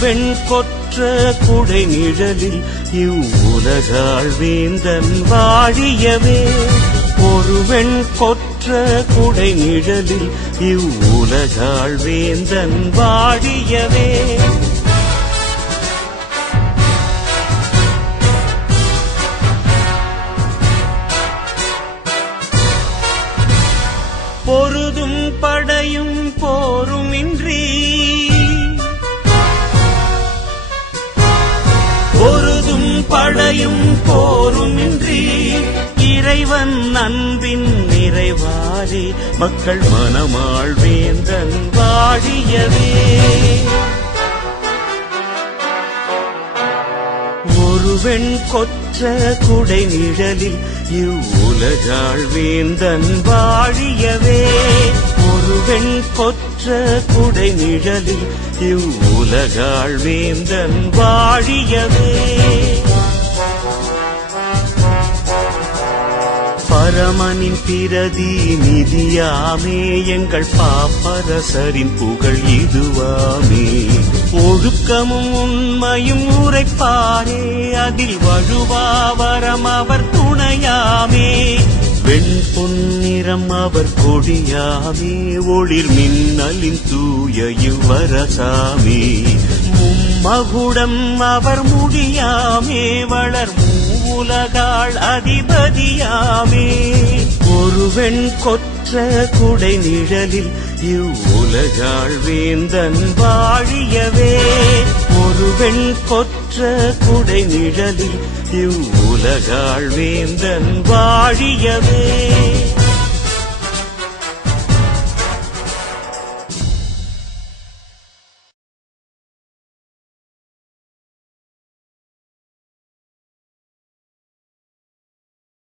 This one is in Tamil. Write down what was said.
வெண் கொற்ற குடை நிழலில் இவ்வுலகாள் வேந்தன் வாழியவே. ஒரு வெண் கொற்ற குடை நிழலில் இவ்வுலகாள் வேந்தன் வாழியவே. பொருதும் படையும் போருமின்றி பொருதும் படையும் போருமின்றி இறைவன் அன்பின் நிறைவாரே மக்கள் மனமாள் வேந்தன் வாழியவே. ஒரு வெண் கொற்ற குடை நிழலில் இவ்வுலகாள் வேந்தன் வாழியவே. ஒரு வெண் கொற்ற குடை நிழலில் இவ்வுலகாள் வேந்தன் வாழியவே. பரமனின் பிரதி நிதியாமே எங்கள் பாப்பரசரின் புகழ் இதுவாமே. ஒழுக்கமும் உண்மையும் உரைப்பாரே அதில் வழுவாவரம் அவர் துணையாமே. வெண் பொன்னிறம் அவர் கொடியாமே ஒளிர் மின்னலின் தூய இவ்வரசாமே. மும்மகுடம் அவர் முடியாமே வளர் உலகாள் அதிபதியாமே. ஒரு வெண் கொற்ற குடை நிழலில் இவ்வுலகாள் வேந்தன் வாழியவே. ஒரு வெண் கொற்ற குடை நிழலில் இவ்வுலகாள் வேந்தன் வாழியவே.